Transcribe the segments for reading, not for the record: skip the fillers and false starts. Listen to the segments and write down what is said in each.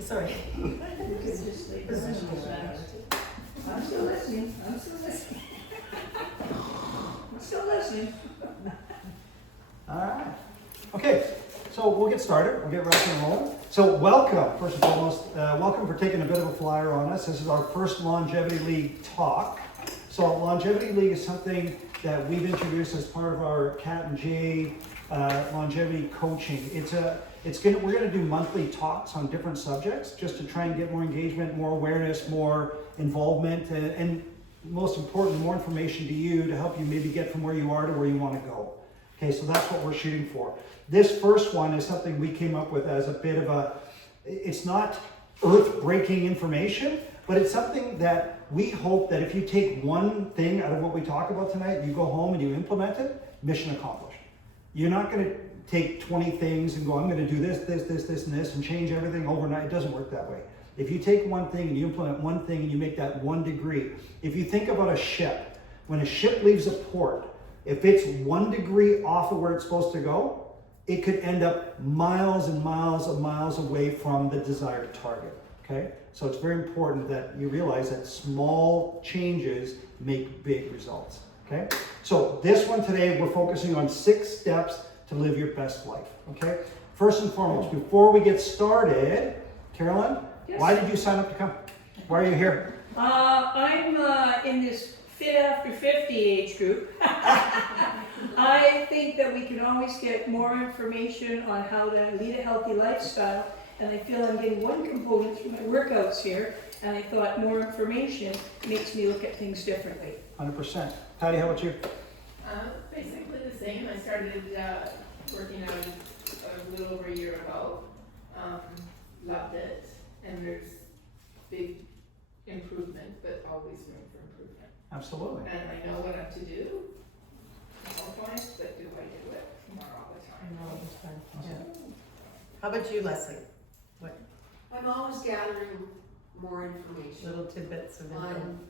Sorry. I'm still listening. All right. Okay, so we'll get started. We'll get rocking and rolling. So welcome, first and foremost. Welcome for taking a bit of a flyer on us. This is our first Longevity League talk. So Longevity League is something that we've introduced as part of our Cat and J longevity coaching. We're gonna do monthly talks on different subjects just to try and get more engagement, more awareness, more involvement, and most important, more information to you to help you maybe get from where you are to where you want to go. Okay, so that's what we're shooting for. This first one is something we came up with as a bit of it's not earth-breaking information, but it's something that we hope that if you take one thing out of what we talk about tonight, you go home and you implement it, mission accomplished. You're not going to take 20 things and go, I'm going to do this, and this, and change everything overnight. It doesn't work that way. If you take one thing and you implement one thing and you make that 1 degree, if you think about a ship, when a ship leaves a port, if it's 1 degree off of where it's supposed to go, it could end up miles and miles away from the desired target, okay? So it's very important that you realize that small changes make big results, okay? So this one today, we're focusing on 6 steps to live your best life, okay? First and foremost, before we get started, Carolyn, Yes. Why did you sign up to come? Why are you here? I'm in this fit after 50 age group. I think that we can always get more information on how to lead a healthy lifestyle, and I feel I'm getting one component through my workouts here, and I thought more information makes me look at things differently. 100%. Patty, how about you? Basically the same. I started working out a little over a year ago. Loved it, and there's big improvement, but always room for improvement. Absolutely. And I know what I'm to do at all points, but do I do it more all the time? Awesome. How about you, Leslie? What I'm always gathering more information little tidbits of info? on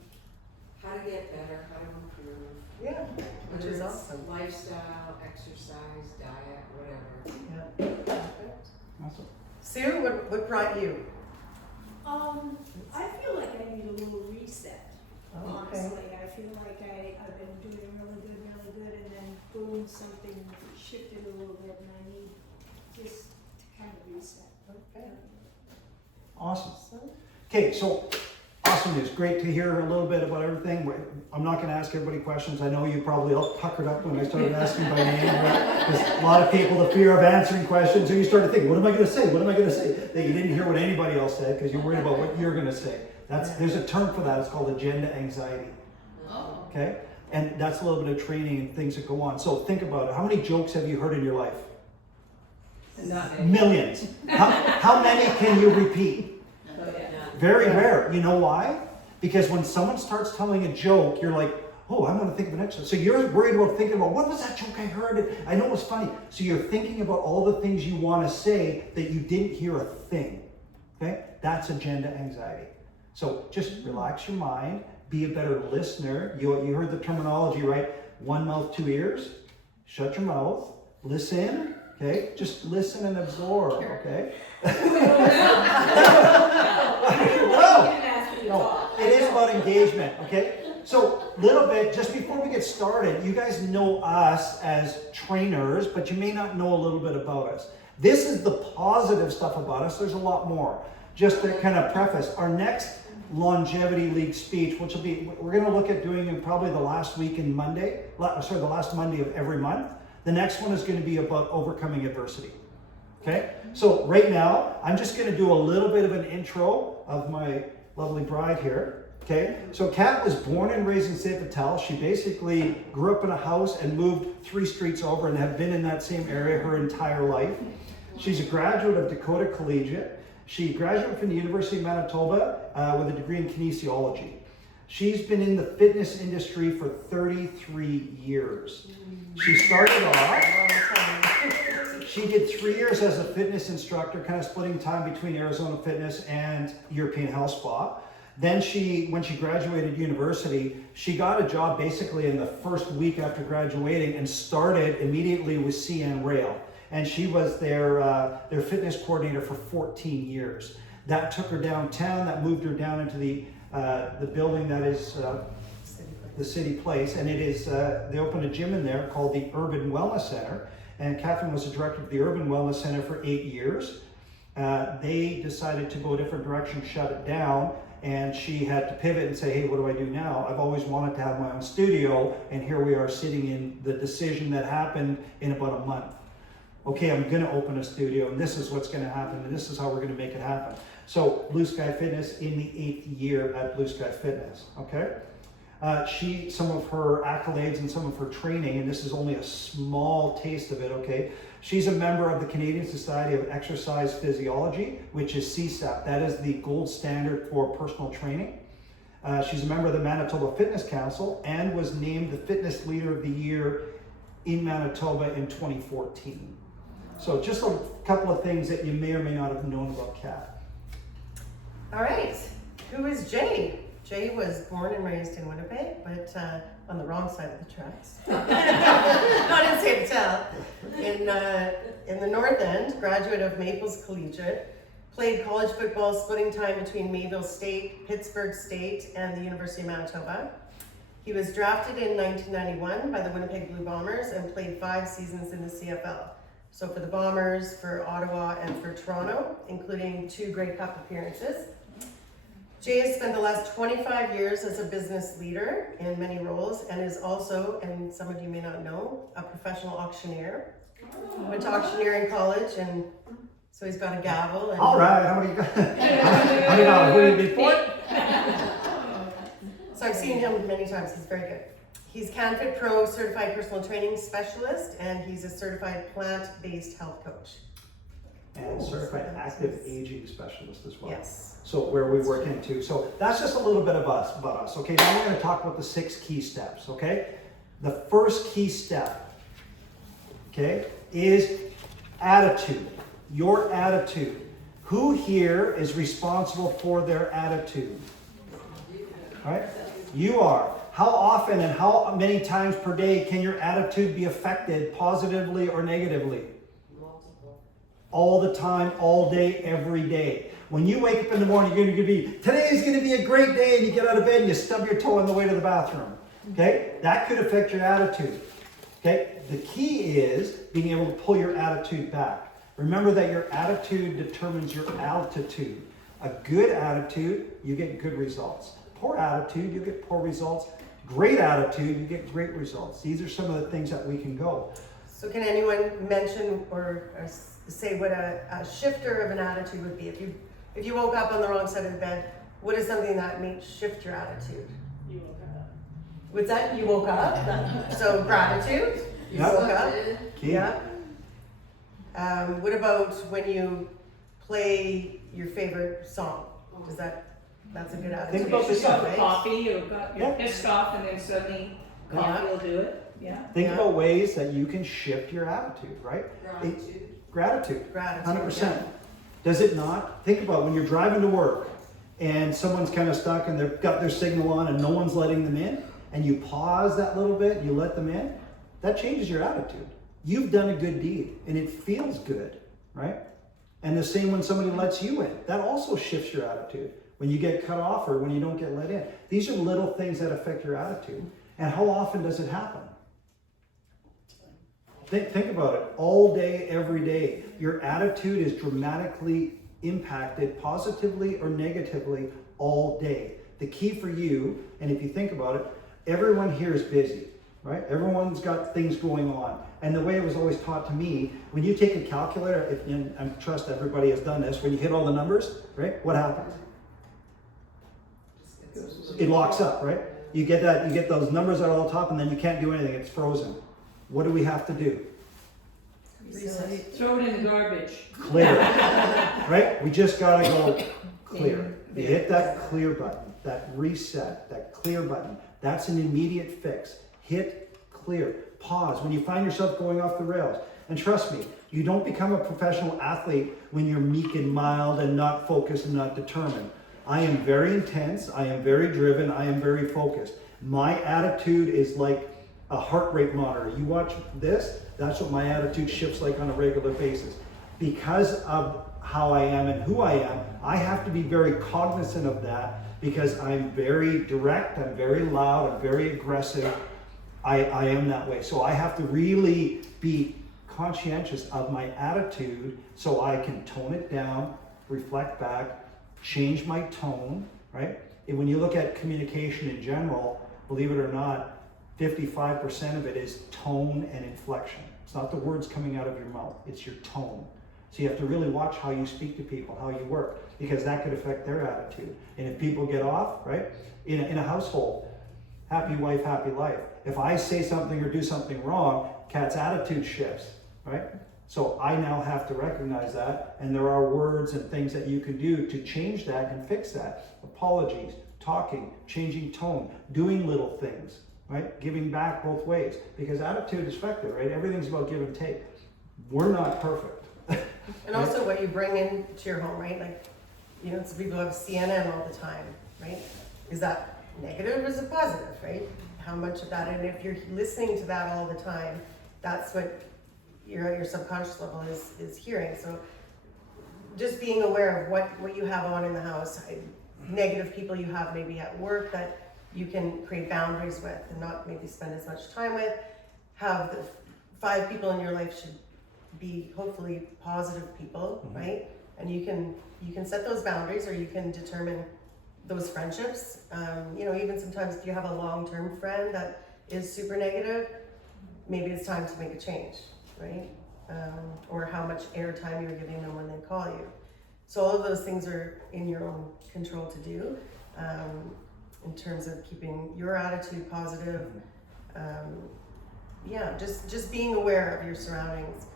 how to get better, how to improve. Yeah, which Whether is it's awesome. lifestyle, exercise, diet, whatever. Yeah. Perfect. Awesome. Sue, what brought you? I feel like I need a little reset, Oh, okay. honestly. I feel like I've been doing really good, and then boom, something shifted a little bit, and I need just to kind of reset. Okay. Awesome. So, Okay, so awesome news. Great to hear a little bit about everything. I'm not going to ask everybody questions. I know you probably all puckered up when I started asking by name. Right? There's a lot of people, the fear of answering questions, and you start to think, what am I going to say? What am I going to say? That you didn't hear what anybody else said because you're worried about what you're going to say. There's a term for that. It's called agenda anxiety. Oh. Okay? And that's a little bit of training and things that go on. So think about it. How many jokes have you heard in your life? Millions. How many can you repeat? Very rare. You know why? Because when someone starts telling a joke, you're like, oh, I'm going to think of an next one. So you're worried about thinking about, what was that joke I heard? I know it was funny. So you're thinking about all the things you want to say that you didn't hear a thing. Okay? That's agenda anxiety. So just relax your mind. Be a better listener. You heard the terminology, right? 1 mouth, 2 ears. Shut your mouth. Listen. Okay? Just listen and absorb. Okay? No, it is about engagement, okay? So, little bit, just before we get started, you guys know us as trainers, but you may not know a little bit about us. This is the positive stuff about us. There's a lot more. Just to kind of preface, our next Longevity League speech, which will be, we're going to look at doing in probably the last the last Monday of every month. The next one is going to be about overcoming adversity. Okay, so right now, I'm just going to do a little bit of an intro of my lovely bride here. Okay, so Kat was born and raised in St. Patel. She basically grew up in a house and moved 3 streets over and have been in that same area her entire life. She's a graduate of Dakota Collegiate. She graduated from the University of Manitoba with a degree in kinesiology. She's been in the fitness industry for 33 years. She started off, she did 3 years as a fitness instructor, kind of splitting time between Arizona Fitness and European Health Spa. Then when she graduated university, she got a job basically in the first week after graduating and started immediately with CN Rail. And she was their fitness coordinator for 14 years. That took her downtown, that moved her down into the building that is the City Place, and it is, they opened a gym in there called the Urban Wellness Center, and Catherine was the director of the Urban Wellness Center for 8 years. They decided to go a different direction, shut it down, and she had to pivot and say, hey, what do I do now? I've always wanted to have my own studio, and here we are sitting in the decision that happened in about a month. Okay, I'm gonna open a studio, and this is what's gonna happen, and this is how we're gonna make it happen. So Blue Sky Fitness in the 8th year at Blue Sky Fitness, okay? Some of her accolades and some of her training, and this is only a small taste of it, okay? She's a member of the Canadian Society of Exercise Physiology, which is CSAP. That is the gold standard for personal training. She's a member of the Manitoba Fitness Council and was named the Fitness Leader of the Year in Manitoba in 2014. So just a couple of things that you may or may not have known about Kat. All right, who is Jay? Jay was born and raised in Winnipeg, but on the wrong side of the tracks. Not in St. Paul. In the North End, graduate of Maples Collegiate, played college football, splitting time between Mayville State, Pittsburgh State, and the University of Manitoba. He was drafted in 1991 by the Winnipeg Blue Bombers and played 5 seasons in the CFL. So for the Bombers, for Ottawa, and for Toronto, including 2 Grey Cup appearances. Jay has spent the last 25 years as a business leader in many roles and is also, and some of you may not know, a professional auctioneer. Went to auctioneering college, and so he's got a gavel. And All right, how many you got? How many dollars? What do you need for it? so I've seen him many times. He's very good. He's CanFit Pro certified personal training specialist, and he's a certified plant-based health coach. And certified active aging specialist as well. Yes. So where we work into. So that's just a little bit of us, about us. Okay, now we're going to talk about the 6 key steps. Okay, the first key step, okay, is attitude. Your attitude. Who here is responsible for their attitude? Right? You are. How often and how many times per day can your attitude be affected positively or negatively? All the time, all day, every day. When you wake up in the morning, you're going to be, today is going to be a great day, and you get out of bed and you stub your toe on the way to the bathroom. Okay? That could affect your attitude. Okay? The key is being able to pull your attitude back. Remember that your attitude determines your altitude. A good attitude, you get good results. Poor attitude, you get poor results. Great attitude, you get great results. These are some of the things that we can go. So can anyone mention or say what a shifter of an attitude would be? If you woke up on the wrong side of the bed, what is something that may shift your attitude? You woke up. What's that? You woke up? So gratitude? You Yep. woke up? Key. Yeah. What about when you play your favorite song? That's a good attitude. Think about this You got right? coffee, or you're Yeah. pissed off, and then suddenly coffee will do it. Yeah. Think Yeah. about ways that you can shift your attitude, right? Gratitude. Gratitude. 100%. Does it not? Think about when you're driving to work and someone's kind of stuck and they've got their signal on and no one's letting them in, and you pause that little bit, you let them in, that changes your attitude. You've done a good deed and it feels good, right? And the same when somebody lets you in, that also shifts your attitude. When you get cut off or when you don't get let in. These are little things that affect your attitude. And how often does it happen? Think about it. All day, every day. Your attitude is dramatically impacted positively or negatively all day. The key for you, and if you think about it, everyone here is busy, right? Everyone's got things going on. And the way it was always taught to me, when you take a calculator, and I trust everybody has done this, when you hit all the numbers, right? What happens? It locks up, right? You get those numbers at all the top, and then you can't do anything. It's frozen. What do we have to do? Throw it in the garbage. Clear. Right? We just gotta go clear. You hit that clear button, that reset, that clear button. That's an immediate fix. Hit clear. Pause when you find yourself going off the rails. And trust me, you don't become a professional athlete when you're meek and mild and not focused and not determined. I am very intense, I am very driven, I am very focused. My attitude is like a heart rate monitor. You watch this, that's what my attitude shifts like on a regular basis. Because of how I am and who I am, I have to be very cognizant of that because I'm very direct, I'm very loud, I'm very aggressive. I am that way. So I have to really be conscientious of my attitude so I can tone it down, reflect back, change my tone, right? And when you look at communication in general, believe it or not, 55% of it is tone and inflection. It's not the words coming out of your mouth, it's your tone. So you have to really watch how you speak to people, how you work, because that could affect their attitude. And if people get off, right, in a household, happy wife, happy life. If I say something or do something wrong, Kat's attitude shifts, right? So I now have to recognize that, and there are words and things that you can do to change that and fix that. Apologies, talking, changing tone, doing little things, right? Giving back both ways, because attitude is effective, right? Everything's about give and take. We're not perfect. And also what you bring into your home, right? Like, you know, some people have CNN all the time, right? Is that negative or is it positive, right? How much of that, and if you're listening to that all the time, that's what your subconscious level is hearing. So just being aware of what you have on in the house, negative people you have maybe at work that you can create boundaries with and not maybe spend as much time with. Have the 5 people in your life should be hopefully positive people, right? And you can set those boundaries, or you can determine those friendships. You know, even sometimes if you have a long-term friend that is super negative, maybe it's time to make a change, right? Or how much airtime you're giving them when they call you. So all of those things are in your own control to do, in terms of keeping your attitude positive. Yeah, just being aware of your surroundings.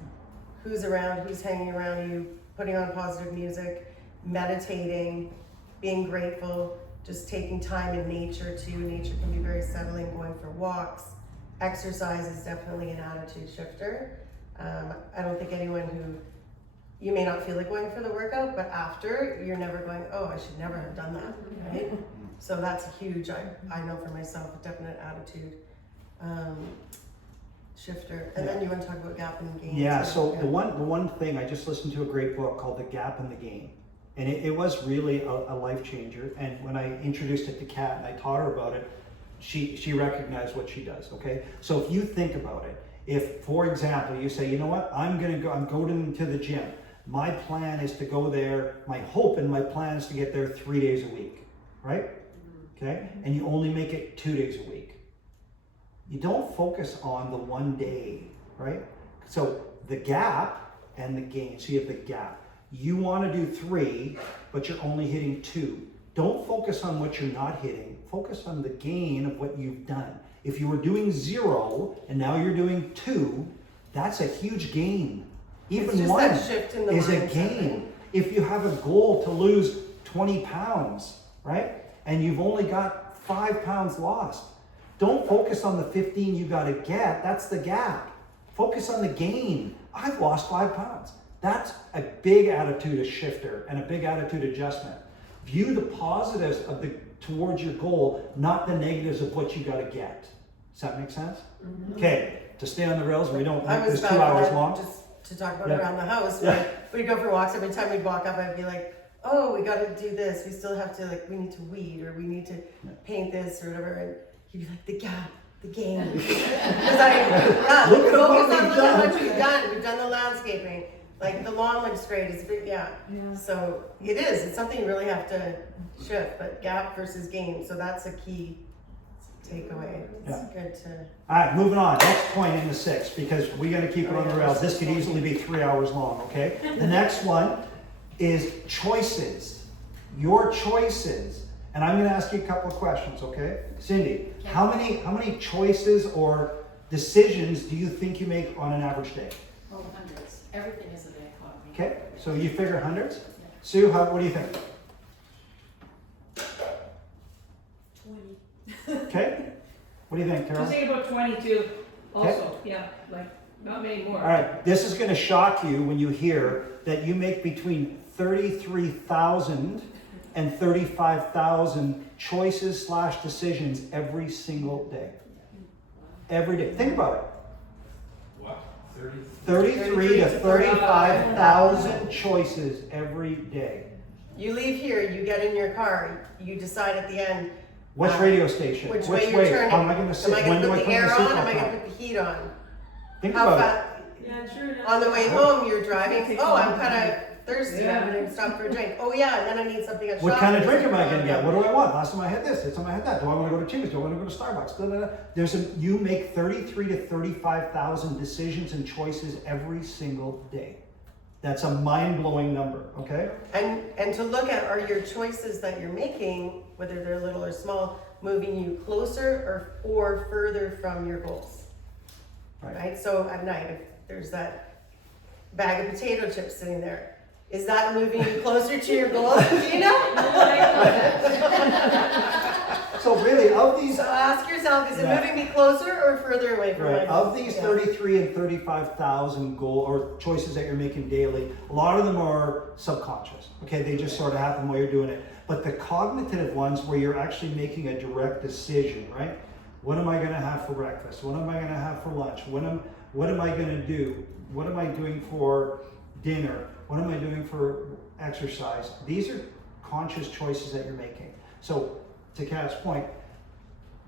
Who's around, who's hanging around you, putting on positive music, meditating, being grateful, just taking time in nature too. Nature can be very settling, going for walks. Exercise is definitely an attitude shifter. I don't think anyone who, you may not feel like going for the workout, but after, you're never going, oh, I should never have done that, right? So that's huge, I know for myself, a definite attitude shifter. And then you want to talk about gap and gain. Yeah, too. so the one thing, I just listened to a great book called The Gap and the Gain. And it was really a life changer. And when I introduced it to Kat and I taught her about it, she recognized what she does, okay? So if you think about it, if, for example, you say, you know what, I'm going to the gym. My plan is to go there, my hope and my plan is to get there 3 days a week, right? Okay? And you only make it 2 days a week. You don't focus on the one day, right? So the gap and the gain. So you have the gap. You want to do 3, but you're only hitting 2. Don't focus on what you're not hitting. Focus on the gain of what you've done. If you were doing 0 and now you're doing 2, that's a huge gain. Even It's just 1 that shift in the is a mindset, gain. right? If you have a goal to lose 20 pounds, right? And you've only got 5 pounds lost. Don't focus on the 15 you got to get. That's the gap. Focus on the gain. I've lost 5 pounds. That's a big attitude shifter and a big attitude adjustment. View the positives of towards your goal, not the negatives of what you got to get. Does that make sense? Okay, to stay on the rails, we don't make this 2 hours long. Just to talk about Yeah. around the house. Yeah. We'd go for walks. Every time we'd walk up, I'd be like, oh, we got to do this. We still have to, we need to weed, or we need to paint this or whatever. And he'd be like, the gap, the gain. Because Look at what focus on we've how done. much we've done. We've done the landscaping. Like the lawn looks great. It's big, yeah. So it is. It's something you really have to shift. But gap versus gain. So that's a key takeaway. It's good to. All right, moving on. Next point in the 6, because we got to keep it on the rails. This could easily be 3 hours long, okay? The next one is choices. Your choices. And I'm going to ask you a couple of questions, okay? Cindy, how many choices or decisions do you think you make on an average day? Oh, hundreds. Everything is a big economy. Okay, so you figure hundreds? Sue, what do you think? 20. Okay, what do you think, I was Carol? thinking about 22 also, yeah, like not many more. All right, this is going to shock you when you hear that you make between 33,000 and 35,000 choices / decisions every single day. Every day. Think about it. What? 33 to 35,000 choices every day. You leave here, you get in your car, you decide at the end Which radio station? which way you're turning. How am I going to sit? Am I When going to do I put put the my air on? seatbelt Am I going on? to put the heat on? Think How about it. fast? Yeah, true enough. On the way home, you're driving. Oh, I'm kind of thirsty. Yeah. I'm going to stop for a drink. Oh yeah, and then I need something at What shop. kind of drink am I going to get? What do I want? Last time I had this. This time I had that. Do I want to go to Chili's? Do I want to go to Starbucks? Da, da, da. You make 33 to 35,000 decisions and choices every single day. That's a mind-blowing number, okay? And to look at, are your choices that you're making, whether they're little or small, moving you closer or further from your goals? Right? So at night, if there's that bag of potato chips sitting there, is that moving you closer to your goals, Gina? So really, of these So ask yourself, is it Yeah. moving me closer or further away from Right. my Of goals? these Yeah. 33 and 35,000 goal or choices that you're making daily, a lot of them are subconscious. Okay, they just sort of happen while you're doing it. But the cognitive ones where you're actually making a direct decision, right? What am I going to have for breakfast? What am I going to have for lunch? What am I going to do? What am I doing for dinner? What am I doing for exercise? These are conscious choices that you're making. So to Kat's point,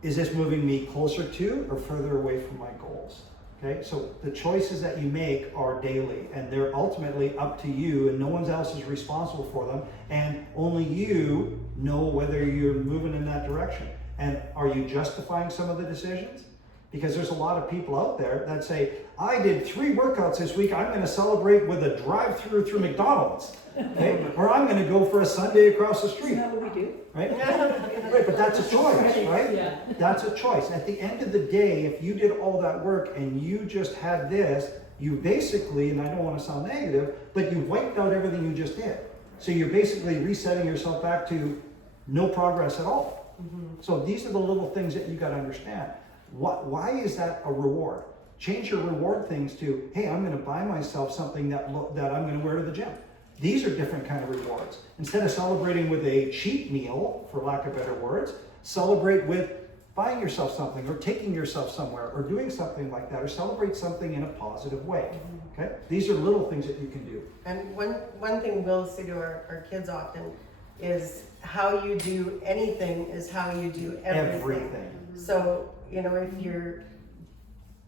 is this moving me closer to or further away from my goals? Okay, so the choices that you make are daily and they're ultimately up to you and no one else is responsible for them and only you know whether you're moving in that direction. And are you justifying some of the decisions? Because there's a lot of people out there that say, I did 3 workouts this week, I'm gonna celebrate with a drive-through through McDonald's. Okay, or I'm gonna go for a Sunday across the street. Isn't that what we do? Right? Right, but that's a choice, right? Yeah. That's a choice. At the end of the day, if you did all that work and you just had this, you basically, and I don't want to sound negative, but you wiped out everything you just did. So you're basically resetting yourself back to no progress at all. So these are the little things that you got to understand. Why is that a reward? Change your reward things to, hey, I'm going to buy myself something that I'm going to wear to the gym. These are different kind of rewards. Instead of celebrating with a cheat meal, for lack of better words, celebrate with buying yourself something or taking yourself somewhere or doing something like that or celebrate something in a positive way. Okay? These are little things that you can do. And one thing we'll say to our kids often is how you do anything is how you do everything. So, if you're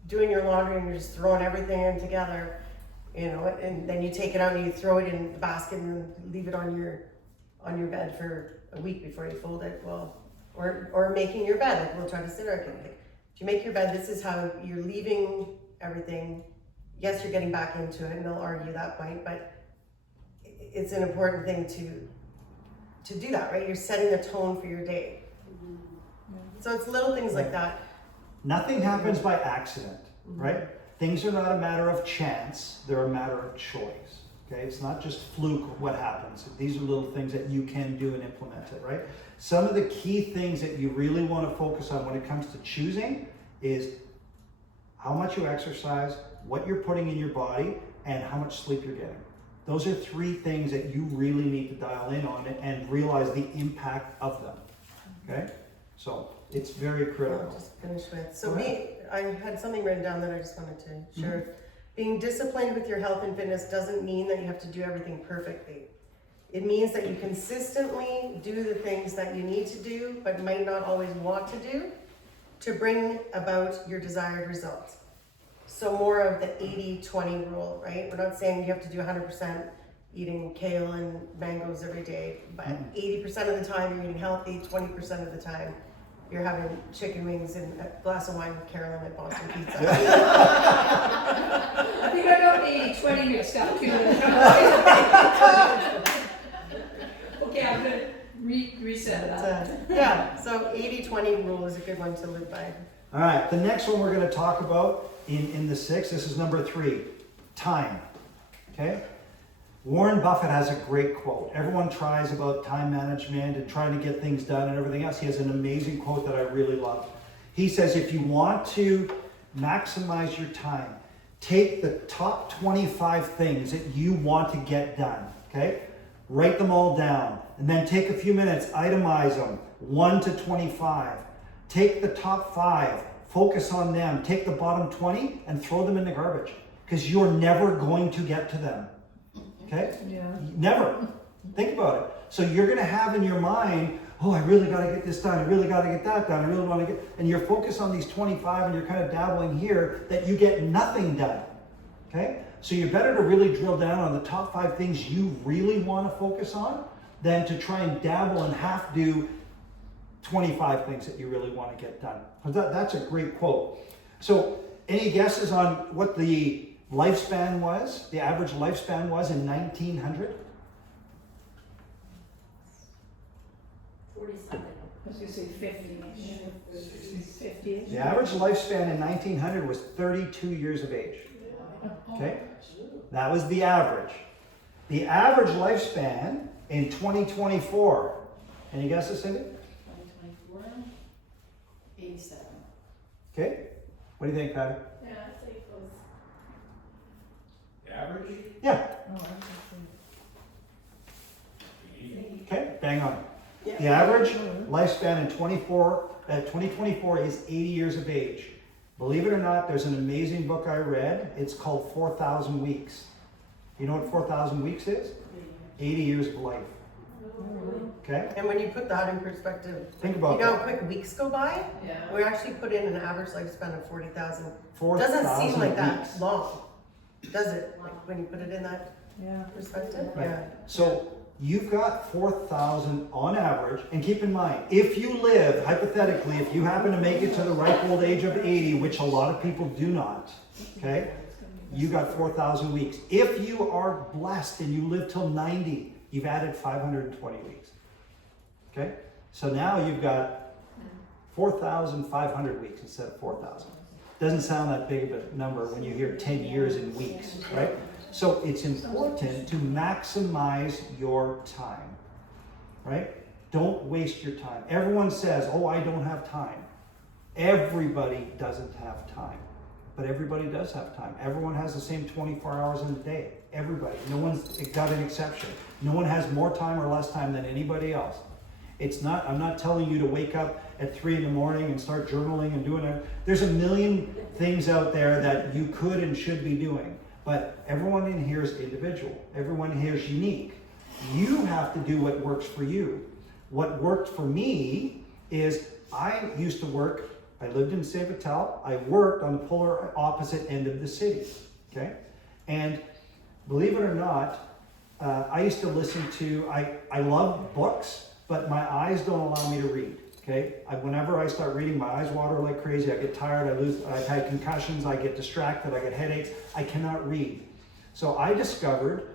doing your laundry and you're just throwing everything in together, and then you take it out and you throw it in the basket and leave it on your bed for a week before you fold it. Well, or making your bed, like we'll try to sit our kid. Like, if you make your bed, this is how you're leaving everything. Yes, you're getting back into it, and they'll argue that point, but it's an important thing to do that, right? You're setting the tone for your day. So it's little things like that. Nothing happens by accident, right? Things are not a matter of chance, they're a matter of choice. Okay, it's not just fluke what happens. These are little things that you can do and implement it, right? Some of the key things that you really want to focus on when it comes to choosing is how much you exercise, what you're putting in your body, and how much sleep you're getting. Those are 3 things that you really need to dial in on and realize the impact of them. Okay, so it's very critical. I'll just finish with. So I had something written down that I just wanted to share. Being disciplined with your health and fitness doesn't mean that you have to do everything perfectly. It means that you consistently do the things that you need to do, but might not always want to do, to bring about your desired results. So more of the 80-20 rule, right? We're not saying you have to do 100% eating kale and mangoes every day, but 80% of the time you're eating healthy, 20% of the time you're having chicken wings and a glass of wine with Carolyn at Boston Pizza. I think I got 80-20 mixed up too. Okay, I'm gonna reset that. So 80-20 rule is a good one to live by. All right, the next one we're going to talk about in the 6, this is number 3, time. Okay? Warren Buffett has a great quote. Everyone tries about time management and trying to get things done and everything else. He has an amazing quote that I really love. He says, if you want to maximize your time, take the top 25 things that you want to get done. Okay? Write them all down. And then take a few minutes, itemize them, 1 to 25. Take the top 5, focus on them. Take the bottom 20 and throw them in the garbage. because you're never going to get to them. Okay? Yeah. Never. Think about it. So you're going to have in your mind, oh, I really got to get this done. I really got to get that done. I really want to get, and you're focused on these 25 and you're kind of dabbling here that you get nothing done. Okay? So you're better to really drill down on the top 5 things you really want to focus on than to try and dabble and half do 25 things that you really want to get done. That's a great quote. So any guesses on what the lifespan was, the average lifespan was in 1900? 40-something. I was gonna say 50-ish. 50-ish. The average lifespan in 1900 was 32 years of age. Okay? That was the average. The average lifespan in 2024, any guesses, Cindy? 2024, 87. Okay? What do you think, Patty? Yeah, I'd say close. Average? Yeah. Oh, Okay, bang on. Yeah. The average lifespan in 2024 is 80 years of age. Believe it or not, there's an amazing book I read. It's called 4,000 Weeks. You know what 4,000 weeks is? 80 years of life. Okay? And when you put that in perspective, Think you about know that. how quick weeks go by? Yeah. We actually put in an average lifespan of 40,000. 4,000 Doesn't seem like that weeks. long, does it? Like when you put it in that Yeah. perspective? Right. Yeah. So you've got 4,000 on average, and keep in mind, if you live, hypothetically, if you happen to make it to the ripe old age of 80, which a lot of people do not, okay, you got 4,000 weeks. If you are blessed and you live till 90, you've added 520 weeks, okay? So now you've got 4,500 weeks instead of 4,000. Doesn't sound that big of a number when you hear 10 years in weeks, right? So it's important to maximize your time, right? Don't waste your time. Everyone says, oh, I don't have time. Everybody doesn't have time, but everybody does have time. Everyone has the same 24 hours in a day. Everybody. No one's got an exception. No one has more time or less time than anybody else. It's not, I'm not telling you to wake up at 3 in the morning and start journaling and doing it. There's a million things out there that you could and should be doing. But everyone in here is individual. Everyone here is unique. You have to do what works for you. What worked for me is I used to work, I lived in Saint Vital. I worked on the polar opposite end of the city, okay? And believe it or not, I used to listen to, I love books, but my eyes don't allow me to read, okay? Whenever I start reading, my eyes water like crazy. I get tired, I've had concussions, I get distracted, I get headaches. I cannot read. So I discovered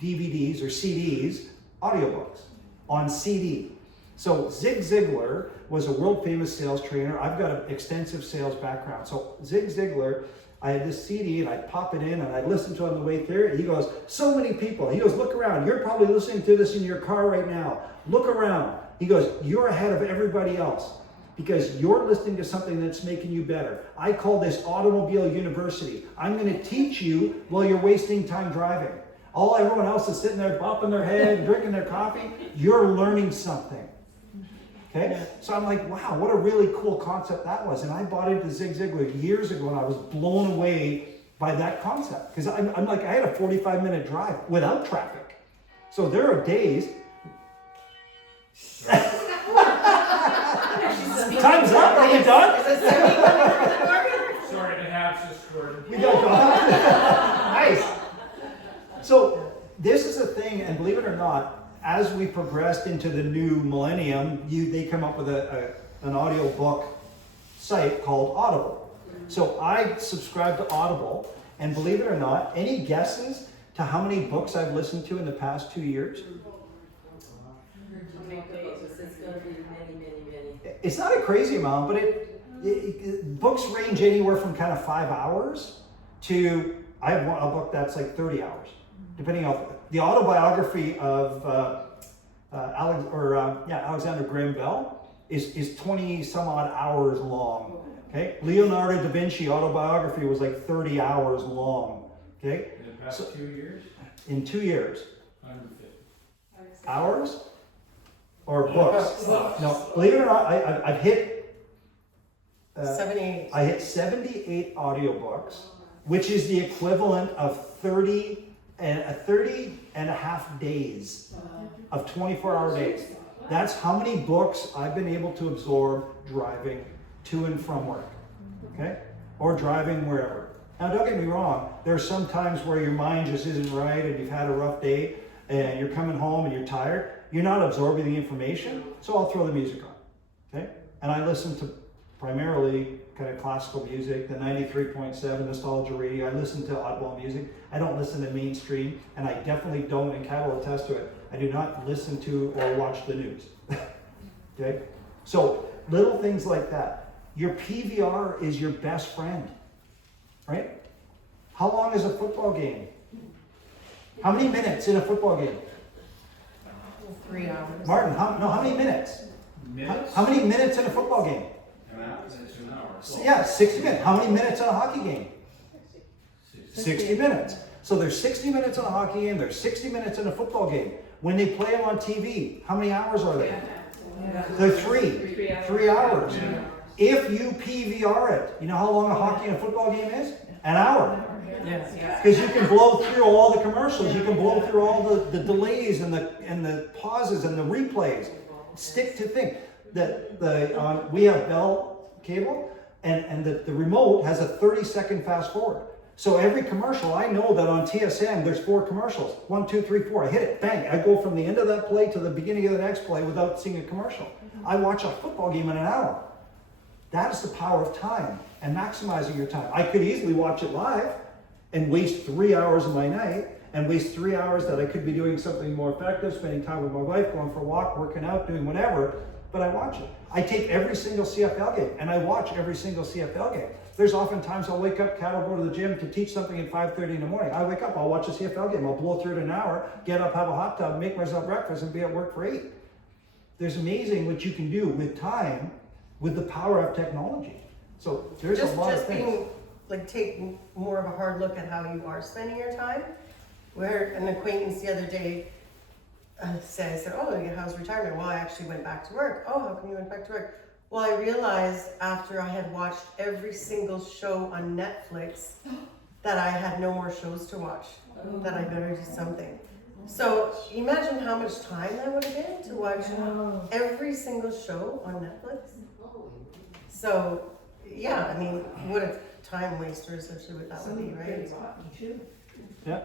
DVDs or CDs, audiobooks on CD. So Zig Ziglar was a world famous sales trainer. I've got an extensive sales background. So Zig Ziglar, I had this CD and I'd pop it in and I'd listen to it on the way through. And he goes, so many people. He goes, look around. You're probably listening to this in your car right now. Look around. He goes, you're ahead of everybody else because you're listening to something that's making you better. I call this Automobile University. I'm going to teach you while you're wasting time driving. All everyone else is sitting there bopping their head and drinking their coffee. You're learning something. Okay? Yeah. So I'm like, wow, what a really cool concept that was. And I bought into Zig Ziglar years ago and I was blown away by that concept. Because I'm like, I had a 45-minute drive without traffic. So there are days. Time's up. Are we done? Is it 70 coming from the door? Sorry to have this Gordon. We got gone. Nice. So this is a thing, and believe it or not, as we progressed into the new millennium, they come up with an audio book site called Audible. So I subscribe to Audible, and believe it or not, any guesses to how many books I've listened to in the past 2 years? It's gonna be many. It's not a crazy amount, but books range anywhere from kind of 5 hours to, I have a book that's like 30 hours, depending on the autobiography of Alexander Graham Bell is 20 some odd hours long. Okay, Leonardo da Vinci autobiography was like 30 hours long. Okay, In the past 2 years, in 2 years, 150. hours or books? No, believe it or not, I've hit. 78. I hit 78 audiobooks which is the equivalent of 30 and a half days of 24-hour days. That's how many books I've been able to absorb driving to and from work, okay? Or driving wherever. Now, don't get me wrong, there's some times where your mind just isn't right and you've had a rough day and you're coming home and you're tired. You're not absorbing the information, so I'll throw the music on, okay? And I listen to primarily kind of classical music, the 93.7 Nostalgia Radio. I listen to oddball music. I don't listen to mainstream, and I definitely don't, and Kat will attest to it, I do not listen to or watch the news, okay? So little things like that. Your PVR is your best friend, right? How long is a football game? How many minutes in a football game? 3 hours. Martin, how many minutes? Minutes? How many minutes in a football game? An hour, it's an hour. Yeah, 60 minutes. How many minutes in a hockey game? 60 minutes. So there's 60 minutes in a hockey game, there's 60 minutes in a football game. When they play them on TV, how many hours are they? They're 3 hours. Yeah. If you PVR it, you know how long a hockey and a football game is? An hour. Yeah. Because you can blow through all the commercials, you can blow through all the delays and the pauses and the replays. Stick to thing. We have Bell cable, and the remote has a 30-second fast forward. So every commercial, I know that on TSN there's 4 commercials. 1, 2, 3, 4. I hit it, bang. I go from the end of that play to the beginning of the next play without seeing a commercial. I watch a football game in an hour. That is the power of time and maximizing your time. I could easily watch it live and waste 3 hours of my night and waste 3 hours that I could be doing something more effective, spending time with my wife, going for a walk, working out, doing whatever, but I watch it. I take every single CFL game and I watch every single CFL game. There's often times I'll wake up, Kat will go to the gym to teach something at 5:30 in the morning. I wake up, I'll watch a CFL game, I'll blow through it in an hour, get up, have a hot tub, make myself breakfast, and be at work for 8. There's amazing what you can do with time, with the power of technology. So there's a lot of things. Taking more of a hard look at how you are spending your time. Where an acquaintance the other day said, oh, how's retirement? Well, I actually went back to work. Oh, how come you went back to work? Well, I realized after I had watched every single show on Netflix that I had no more shows to watch, that I better do something. So imagine how much time that would have been to watch every single show on Netflix. So, yeah, I mean, what a time waster essentially what that would be, right?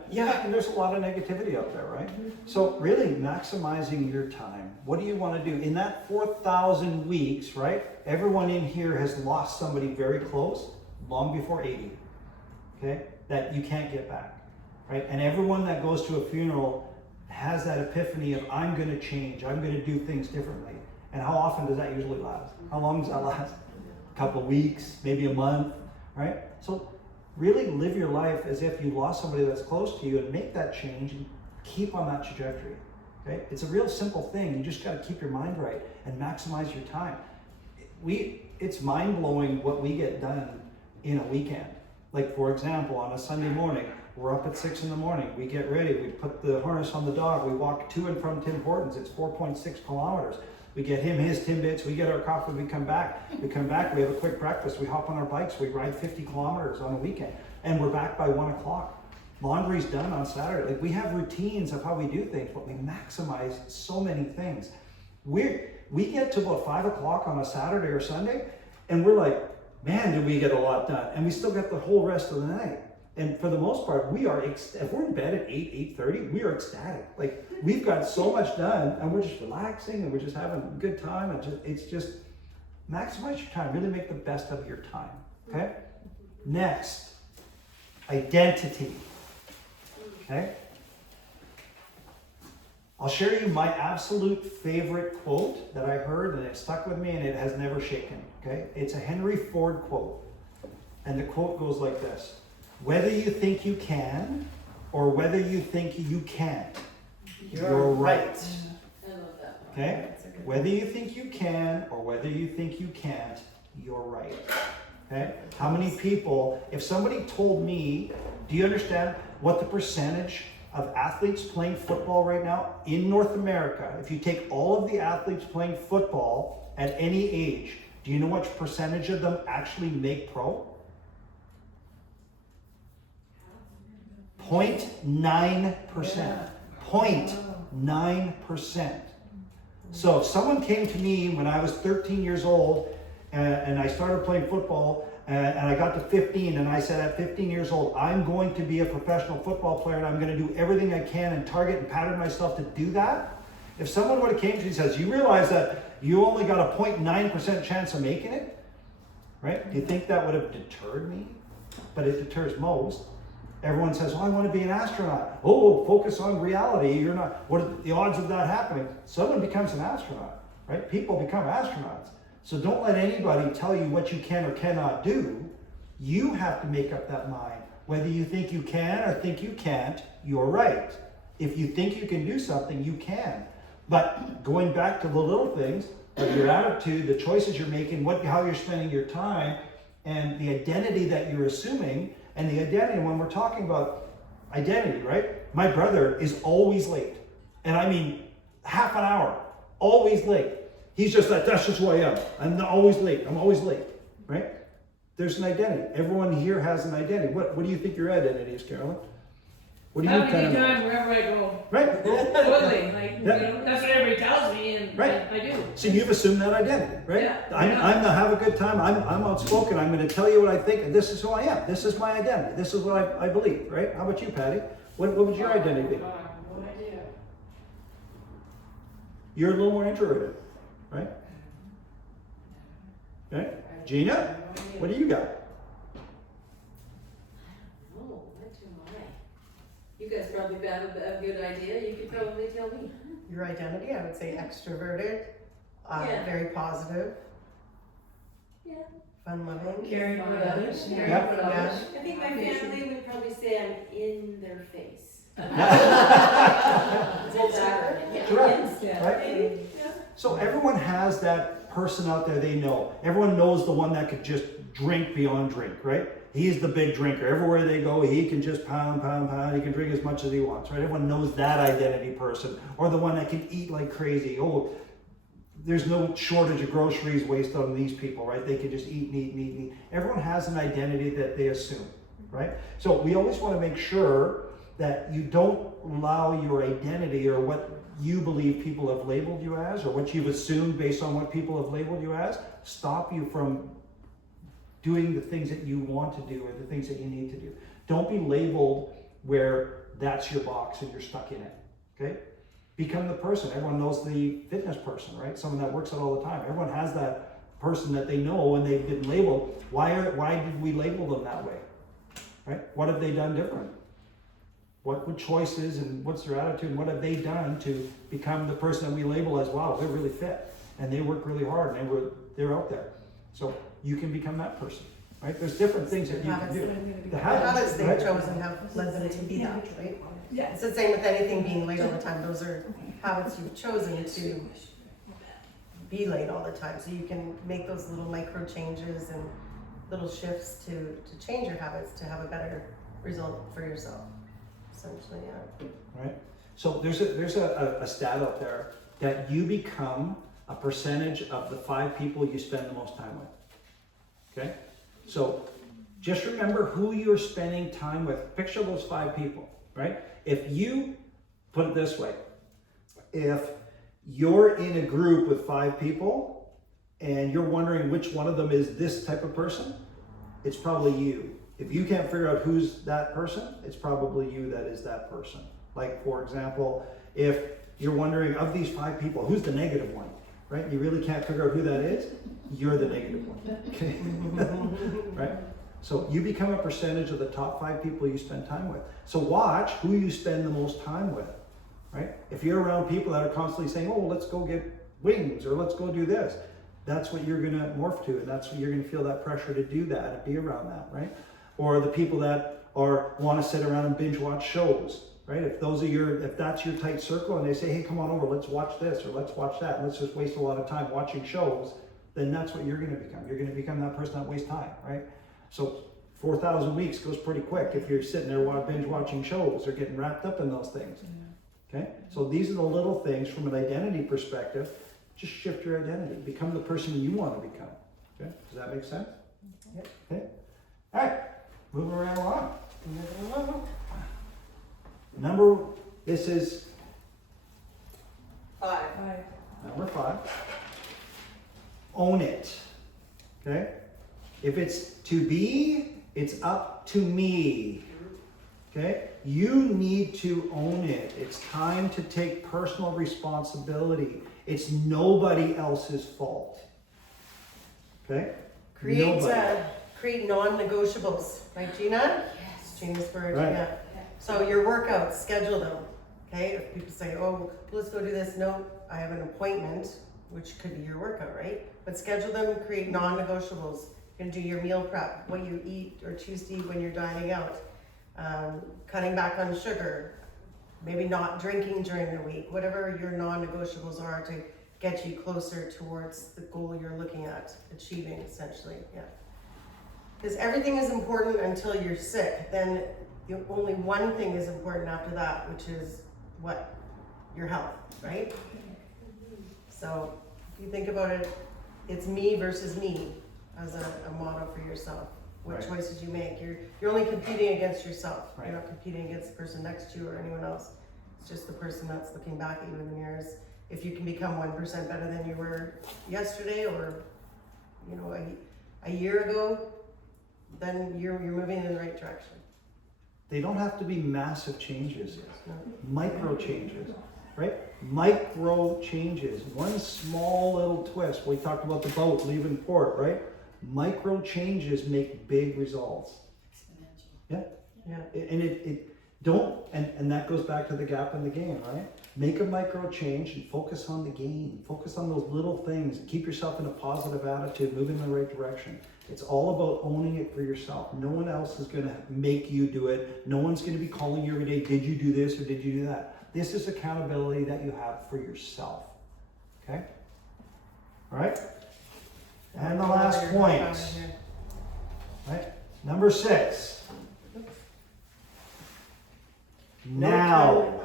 Yeah, and there's a lot of negativity out there, right? So really maximizing your time. What do you want to do? In that 4,000 weeks, right? Everyone in here has lost somebody very close long before 80, okay? That you can't get back, right? And everyone that goes to a funeral has that epiphany of, I'm going to change, I'm going to do things differently. And how often does that usually last? How long does that last? A couple of weeks, maybe a month, right? So really live your life as if you lost somebody that's close to you and make that change and keep on that trajectory, okay? It's a real simple thing. You just got to keep your mind right and maximize your time. It's mind-blowing what we get done in a weekend. Like, for example, on a Sunday morning, we're up at 6 in the morning. We get ready. We put the harness on the dog. We walk to and from Tim Hortons. It's 4.6 kilometers. We get him his Timbits, we get our coffee, we come back. We have a quick breakfast, we hop on our bikes, we ride 50 kilometers on a weekend, and we're back by 1 o'clock. Laundry's done on Saturday. Like, we have routines of how we do things, but we maximize so many things. We get to about 5 o'clock on a Saturday or Sunday, and we're like, man, did we get a lot done? And we still got the whole rest of the night. And for the most part, if we're in bed at 8:30, we are ecstatic. Like, we've got so much done, and we're just relaxing, and we're just having a good time, and it's just maximize your time. Really make the best of your time, okay? Next, identity, okay? I'll share you my absolute favorite quote that I heard, and it stuck with me, and it has never shaken, okay? It's a Henry Ford quote, and the quote goes like this: whether you think you can or whether you think you can't, you're right. I love that one. Okay? Whether you think you can or whether you think you can't, you're right. Okay? How many people, if somebody told me, do you understand what the percentage of athletes playing football right now in North America, if you take all of the athletes playing football at any age, do you know what percentage of them actually make pro? 0.9%. 0.9%. So if someone came to me when I was 13 years old and I started playing football and I got to 15 and I said at 15 years old, I'm going to be a professional football player and I'm going to do everything I can and target and pattern myself to do that. If someone would have came to me and says, you realize that you only got a 0.9% chance of making it, right? Do you think that would have deterred me? But it deters most. Everyone says, oh, I want to be an astronaut. Oh, focus on reality. You're not, what are the odds of that happening? Someone becomes an astronaut, right? People become astronauts. So don't let anybody tell you what you can or cannot do. You have to make up that mind. Whether you think you can or think you can't, you're right. If you think you can do something, you can. But going back to the little things, like your attitude, the choices you're making, how you're spending your time, and the identity that you're assuming, and the identity, when we're talking about identity, right? My brother is always late. And I mean, half an hour, always late. He's just like, that's just who I am. I'm always late. I'm always late, right? There's an identity. Everyone here has an identity. What do you think your identity is, Carolyn? What do you Having a kind good of... time wherever I go. Right. Totally. Like, Yeah. you know, that's what everybody tells me, and Right. I do. So you've assumed that identity, right? Yeah. I'm the have a good time. I'm outspoken. I'm going to tell you what I think, and this is who I am. This is my identity. This is what I believe, right? How about you, Patty? What would your identity be? No idea. You're a little more introverted, right? Right? Gina, what do you got? Oh, what am I? You guys probably have a good idea. You could probably tell me. Your identity, I would say extroverted, Yeah. very positive, Yeah. fun-loving. Caring for others. Caring Yeah. for Yeah. others. I think my family would probably say I'm in their face. Correct. Yeah. Right? Maybe, yeah. So everyone has that person out there they know. Everyone knows the one that could just drink beyond drink, right? He's the big drinker. Everywhere they go, he can just pound. He can drink as much as he wants, right? Everyone knows that identity person. Or the one that can eat like crazy. Oh, there's no shortage of groceries wasted on these people, right? They can just eat. Everyone has an identity that they assume, right? So we always want to make sure that you don't allow your identity or what you believe people have labeled you as or what you've assumed based on what people have labeled you as stop you from doing the things that you want to do or the things that you need to do. Don't be labeled where that's your box and you're stuck in it, okay? Become the person. Everyone knows the fitness person, right? Someone that works out all the time. Everyone has that person that they know and they've been labeled. Why did we label them that way, right? What have they done different? What choices and what's their attitude and what have they done to become the person that we label as, wow, they're really fit and they work really hard and they're out there. So you can become that person, right? There's different things that you can do. The Habits they've right? chosen have led them to be that, right? Yeah. It's the same with anything being late all the time. Those are habits you've chosen to be late all the time. So you can make those little micro changes and little shifts to change your habits to have a better result for yourself. Essentially, yeah. Right? So there's a stat out there that you become a percentage of the 5 people you spend the most time with. Okay? So just remember who you're spending time with. Picture those 5 people, right? If you put it this way, if you're in a group with 5 people and you're wondering which one of them is this type of person, it's probably you. If you can't figure out who's that person, it's probably you that is that person. Like, for example, if you're wondering of these 5 people, who's the negative one, right? You really can't figure out who that is, you're the negative one, okay? Right? So you become a percentage of the top 5 people you spend time with. So watch who you spend the most time with, right? If you're around people that are constantly saying, oh, let's go get wings, or let's go do this, that's what you're gonna morph to, and that's what you're gonna feel that pressure to do that and be around that, right? Or the people that want to sit around and binge watch shows, right? If that's your tight circle and they say, hey, come on over, let's watch this or let's watch that, and let's just waste a lot of time watching shows, then that's what you're going to become. You're going to become that person that wastes time, right? So 4,000 weeks goes pretty quick if you're sitting there binge watching shows or getting wrapped up in those things. Okay? So these are the little things from an identity perspective. Just shift your identity. Become the person you want to become. Okay? Does that make sense? Okay. All right. Moving right along. This is 5. number 5. Own it. Okay? If it's to be, it's up to me. Okay? You need to own it. It's time to take personal responsibility. It's nobody else's fault. Okay? Create Nobody. create non-negotiables, right, Gina? Yes. Gina's word, Right. yeah. So your workouts, schedule them. Okay? If people say, "Oh, let's go do this," no, I have an appointment, which could be your workout, right? But schedule them. Create non-negotiables. You're gonna do your meal prep, what you eat or choose to eat when you're dining out. Cutting back on sugar, maybe not drinking during the week, whatever your non-negotiables are to get you closer towards the goal you're looking at achieving, essentially, yeah. Because everything is important until you're sick, then only one thing is important after that, which is what? Your health, right? So if you think about it, it's me versus me as a motto for yourself. What Right. choices you make. You're only competing against yourself. Right. You're not competing against the person next to you or anyone else. It's just the person that's looking back at you in the mirrors. If you can become 1% better than you were yesterday or a year ago, then you're moving in the right direction. They don't have to be massive changes. No. Micro changes, right? Micro changes. One small little twist. We talked about the boat leaving port, right? Micro changes make big results. Exponential. Yeah. And that goes back to the gap in the game, right? Make a micro change and focus on the game. Focus on those little things. Keep yourself in a positive attitude, move in the right direction. It's all about owning it for yourself. No one else is going to make you do it. No one's going to be calling you every day, did you do this or did you do that? This is accountability that you have for yourself. Okay? All right? And the last point. Right? Number 6. Now.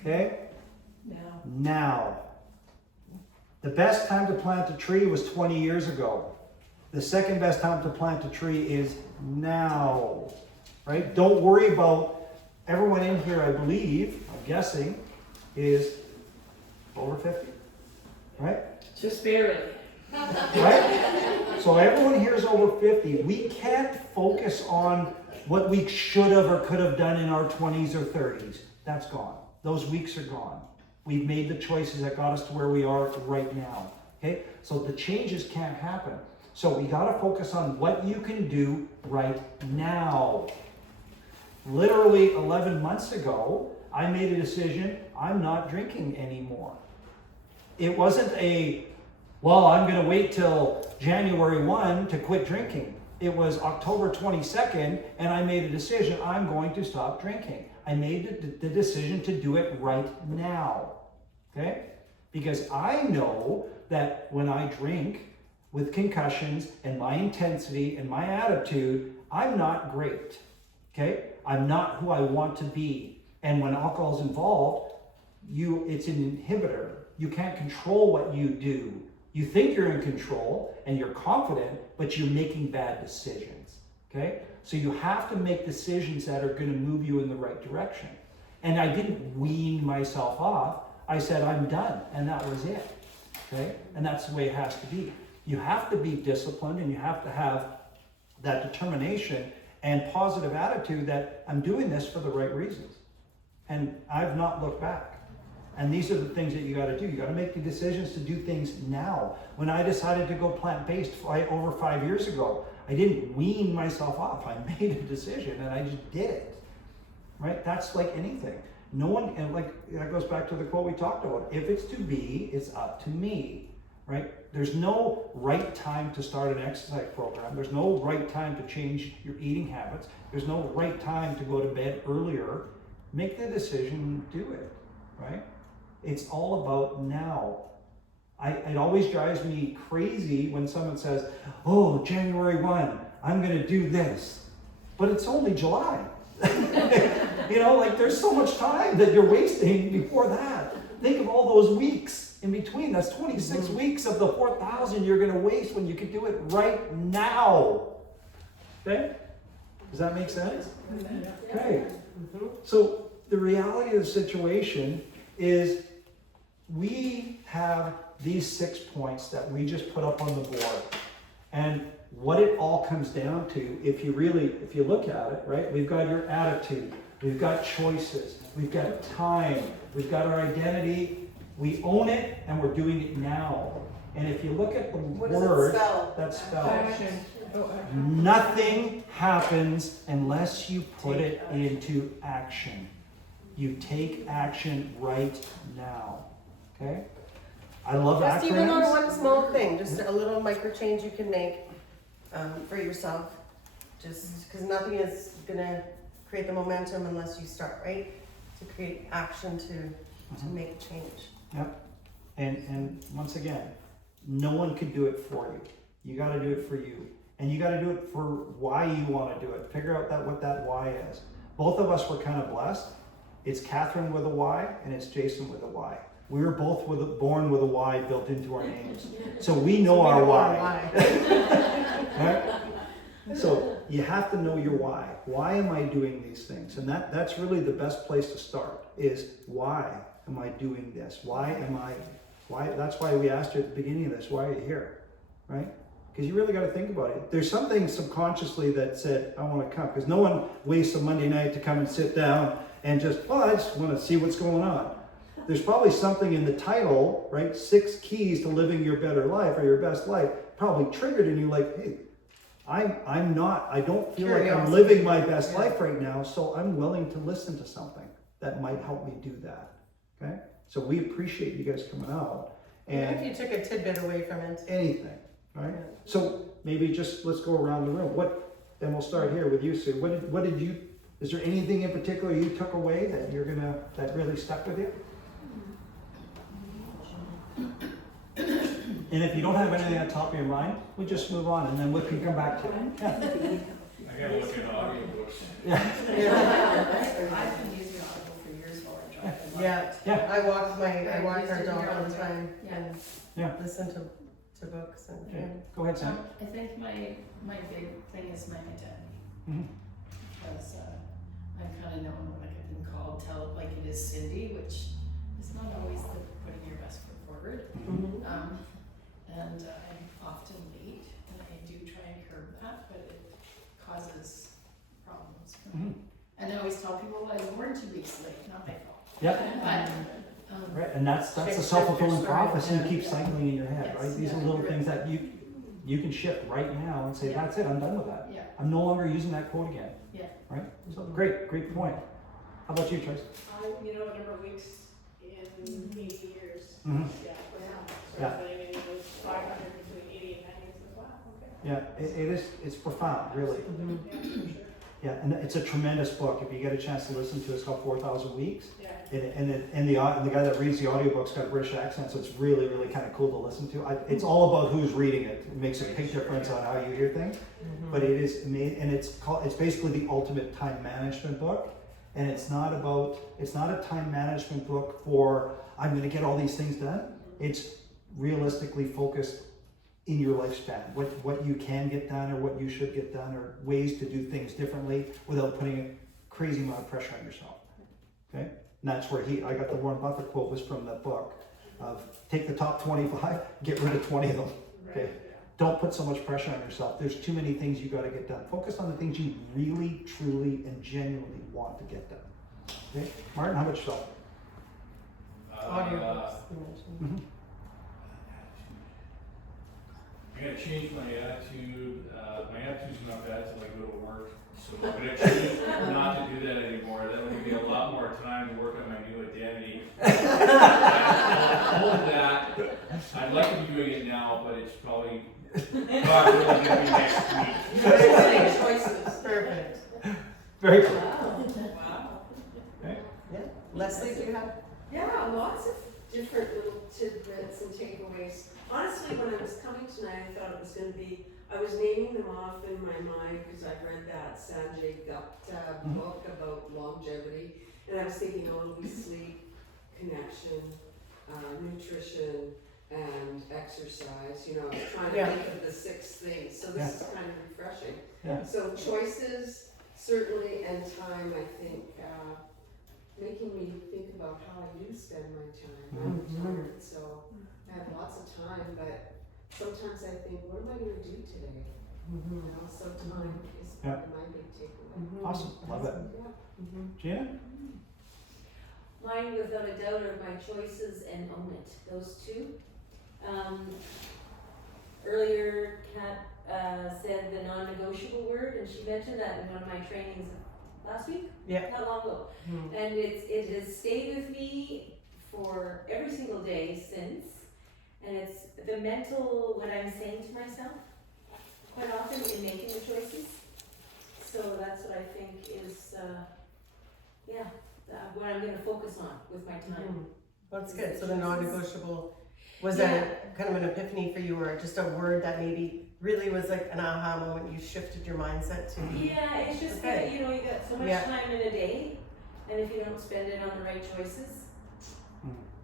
Okay? Now. The best time to plant a tree was 20 years ago. The second best time to plant a tree is now. Right? Don't worry about everyone in here, I believe, I'm guessing, is over 50. Right? Just barely. Right? So everyone here is over 50. We can't focus on what we should have or could have done in our 20s or 30s. That's gone. Those weeks are gone. We've made the choices that got us to where we are right now. Okay? So the changes can't happen. So we got to focus on what you can do right now. Literally 11 months ago, I made a decision, I'm not drinking anymore. It wasn't I'm going to wait till January 1 to quit drinking. It was October 22nd, and I made a decision, I'm going to stop drinking. I made the decision to do it right now. Okay? Because I know that when I drink with concussions and my intensity and my attitude, I'm not great. Okay? I'm not who I want to be. And when alcohol is involved, it's an inhibitor. You can't control what you do. You think you're in control and you're confident, but you're making bad decisions. Okay? So you have to make decisions that are going to move you in the right direction. And I didn't wean myself off. I said, I'm done. And that was it. Okay? And that's the way it has to be. You have to be disciplined and you have to have that determination and positive attitude that I'm doing this for the right reasons. And I've not looked back. And these are the things that you got to do. You got to make the decisions to do things now. When I decided to go plant-based over 5 years ago, I didn't wean myself off. I made a decision and I just did it. Right? That's like anything. No one, and like that goes back to the quote we talked about. If it's to be, it's up to me. Right? There's no right time to start an exercise program. There's no right time to change your eating habits. There's no right time to go to bed earlier. Make the decision, do it. Right? It's all about now. It always drives me crazy when someone says, oh, January 1, I'm going to do this. But it's only July. There's so much time that you're wasting before that. Think of all those weeks in between. That's 26 weeks of the 4,000 you're going to waste when you could do it right now. Okay? Does that make sense? Okay. So the reality of the situation is we have these 6 points that we just put up on the board. And what it all comes down to, if you look at it, right? We've got your attitude, we've got choices, we've got time, we've got our identity. We own it and we're doing it now. And if you look at the What does word, it spell? that spell, Action. Oh, action. nothing happens unless you put it into action. You take action right now. Okay? I love Just even on acronyms. one small thing, just a little micro change you can make for yourself. Just because nothing is gonna create the momentum unless you start, right? To create action to make a change. Yep. And once again, no one can do it for you. You got to do it for you, and you got to do it for why you want to do it. Figure out what that why is. Both of us were kind of blessed. It's Catherine with a Y, and it's Jason with a Y. We were both born with a Y built into our names, so we know our why. Right? So you have to know your why. Why am I doing these things? And that's really the best place to start. Is why am I doing this? Why? That's why we asked you at the beginning of this, why are you here? Right? Because you really got to think about it. There's something subconsciously that said, I want to come. Because no one wastes a Monday night to come and sit down and just, I just want to see what's going on. There's probably something in the title, right? 6 keys to living your better life or your best life, probably triggered in you like, hey, I don't feel like I'm living my best life right now, so I'm willing to listen to something that might help me do that. Okay? So we appreciate you guys coming out. Even And if you took a tidbit away from it. anything, right? Yeah. So maybe just let's go around the room. And we'll start here with you, Sue. What did you, is there anything in particular you took away that really stuck with you? And if you don't have anything on top of your mind, we just move on and then we can come back to it. Yeah. I gotta look at audiobooks. I've been using Audible for years while I drive. I love Yeah. it. Yeah. I walk used our it dog here all all the the time Yeah. and Yeah. listen to books and. Okay. Go ahead, Sam. I think my big thing is my identity. Mhm. Because I'm kind of known, like I've been called, tell it like it is Cindy, which is not always putting your best foot forward. Mhm. And I'm often late, and I do try and curb that, but it causes problems for me. Mhm. And I always tell people, well, I was born 2 weeks late, not my fault. Yep. But, Right, and that's a Shift self-fulfilling your story, prophecy yeah. keeps cycling in your head, Yes, right? These are yeah. little things that you can shift right now and say, Yeah. that's it, I'm done with that. yeah, I'm no longer using that quote again. Yeah. Right? So great point. How about you, Trace? A number of weeks in 80 years. Mhm. Yeah. Yeah. So I mean, it was 500 between 80 and 90. So wow, okay. Yeah, it's profound, really. Mhm. Yeah, for sure. Yeah, and it's a tremendous book. If you get a chance to listen to it, it's called 4,000 Weeks. Yeah. And the guy that reads the audiobook's got a British accent, so it's really kind of cool to listen to. It's all about who's reading it. It makes a big difference on how you hear things. But it is amazing, and it's basically the ultimate time management book. And it's not a time management book for I'm going to get all these things done. It's realistically focused in your lifespan, what you can get done or what you should get done, or ways to do things differently without putting a crazy amount of pressure on yourself. Okay, and that's where I got the Warren Buffett quote was from that book of take the top 25, get rid of 20 of them. Okay, don't put so much pressure on yourself. There's too many things you got to get done. Focus on the things you really, truly, and genuinely want to get done. Okay, Martin, how about yourself? Audiobooks, you mentioned. Mm-hmm. I gotta change my attitude. My attitude's not bad till I go to work, so I'm gonna choose not to do that anymore. That will give me a lot more time to work on my new identity. I'd like to be doing it now, but it's probably not really gonna be next week. Choices. Perfect. Very cool. wow. Okay. Yeah. Leslie, do you have? Yeah, lots of different little tidbits and takeaways. Honestly, when I was coming tonight, I thought it was going to be, I was naming them off in my mind because I read that Sanjay Gupta book about longevity. And I was thinking, it'll be sleep, connection, nutrition, and exercise. I was trying to think of the 6 things. So this is kind of refreshing. Yeah. So choices, certainly, and time, I think, making me think about how I do spend my time. I'm retired, so I have lots of time, but sometimes I think, what am I gonna do today? You know, so time is Yeah. part of my big takeaway. Awesome, love it. Yeah. Gina? Mine, without a doubt, are my choices and own it, those two. Earlier, Kat said the non-negotiable word, and she mentioned that in one of my trainings last week, Yeah. not long ago. And it has stayed with me for every single day since. And it's the mental, what I'm saying to myself, quite often in making the choices. So that's what I think is, what I'm gonna focus on with my time. Well, that's good. So the non-negotiable, was that kind of an epiphany for you, or just a word that maybe really was like an aha moment, you shifted your mindset to? Yeah, it's just Okay. that, you know, you got so much Yeah. time in a day, and if you don't spend it on the right choices.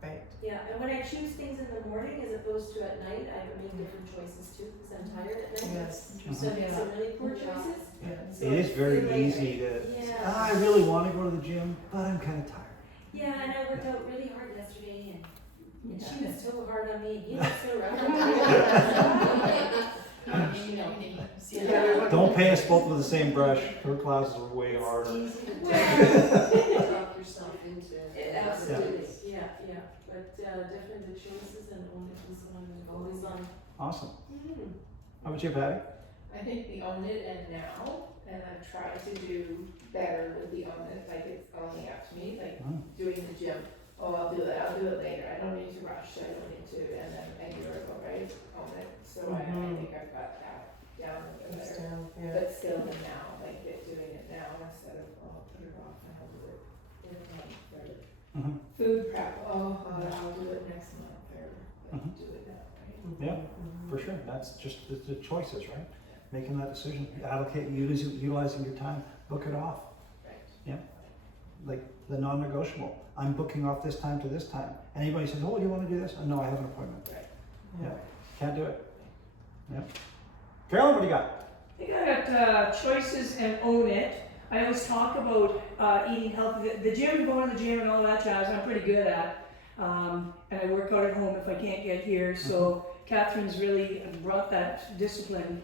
Right. Yeah, and when I choose things in the morning as opposed to at night, I make different choices too, because I'm tired at night. Yes. So I make some really poor choices. Yeah. So It is I very feel like easy to, Yeah. I really want to go to the gym, but I'm kind of tired. Yeah, and I worked out really hard yesterday, and she was so hard on me. He was so rough. Don't pay us both with the same brush. Her classes are way harder. It's easy to talk yourself into it. Absolutely, yeah. But definitely the choices and own it is what I'm always on. Awesome. How about you, Patty? I think the own it and now, and I'm trying to do better with the own it, like it's only up to me, like doing the gym. Oh, I'll do it later, I don't need to rush, I don't need to, and then a year ago, right, own it. So I think I've got that down a bit better. Yeah. But still the now, like doing it now instead of, oh, I'll put it off and I'll do it in a month or food prep, I'll do it next month or like, do it now, right? Yeah, for sure. That's just the choices, right? Making that decision, allocate, utilizing your time, book it off. Right. Yeah. Like the non-negotiable. I'm booking off this time to this time. Anybody says, oh, do you want to do this? Oh, no, I have an appointment. Right. Yeah. Can't do it. Yeah. Carolyn, what do you got? I think I got choices and own it. I always talk about eating healthy. The gym, going to the gym and all that jazz, I'm pretty good at. And I work out at home if I can't get here. So Catherine's really brought that discipline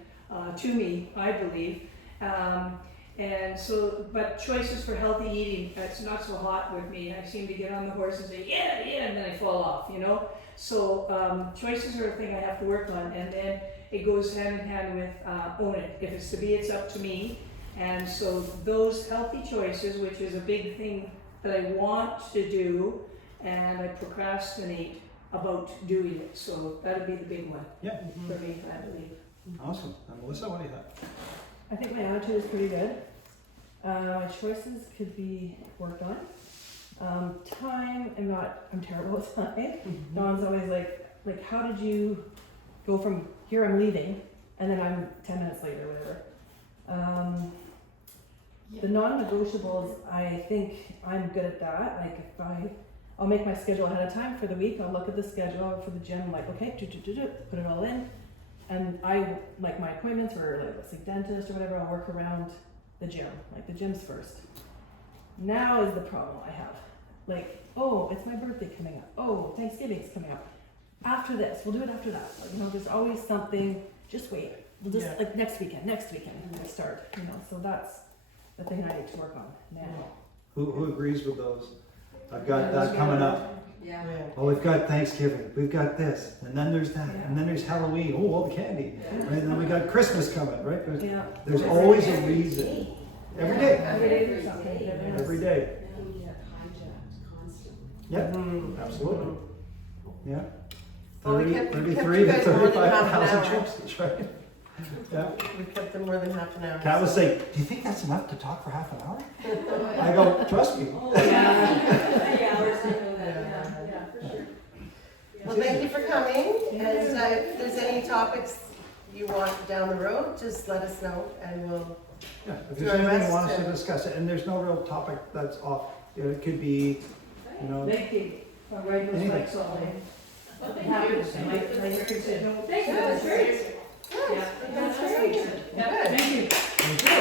to me, I believe. And so, but choices for healthy eating, that's not so hot with me. I seem to get on the horse and say, yeah, and then I fall off, you know? So choices are a thing I have to work on, and then it goes hand in hand with own it. If it's to be, it's up to me. And so those healthy choices, which is a big thing that I want to do, and I procrastinate about doing it. So that'd be the big one for me, I believe. Awesome. And Melissa, what do you think? I think my attitude is pretty good. My choices could be worked on. Time, I'm terrible with time. Dawn's always like, how did you go from here I'm leaving, and then I'm 10 minutes late or whatever. The non-negotiables, I think I'm good at that. Like if I'll make my schedule ahead of time for the week, I'll look at the schedule for the gym, I'm like, okay, put it all in. And I, like my appointments or like let's say dentist or whatever, I'll work around the gym. Like the gym's first. Now is the problem I have. Like, oh, it's my birthday coming up. Oh, Thanksgiving's coming up. After this, we'll do it after that. Like, you know, there's always something, just wait. We'll just like next weekend, and we'll start, you know. So that's the thing I need to work on now. Who agrees with those? I've got that coming up. Yeah. Oh, we've got Thanksgiving, we've got this, and then there's that, and then there's Halloween, oh, all the candy. Right? And then we got Christmas coming, right? There's always a reason. Every day. Every day there's something. Every day. And we get hijacked constantly. Yeah, absolutely. Yeah. Well, we kept 33 you to guys more than half an 35,000 hour. chips, that's right. Yeah. We kept them more than half an hour. Kat was saying, do you think that's enough to talk for half an hour? I go, trust me. Oh, yeah. 3 hours, I know that, yeah, for sure. Well, thank you for coming, and if there's any topics you want down the road, just let us know, and we'll, Yeah, if Do there's our anything you best want us to- to discuss, and there's no real topic that's off, it could be, you know, Thank you. I ride those Anything. bikes all day. Well, thank Happy you. to say, my kids said, no, Thank you, that's great. Yeah. that's great. Yeah, thank you. thank you.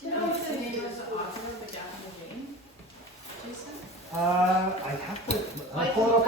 Do you know what's in I have to, I I'll pull it up on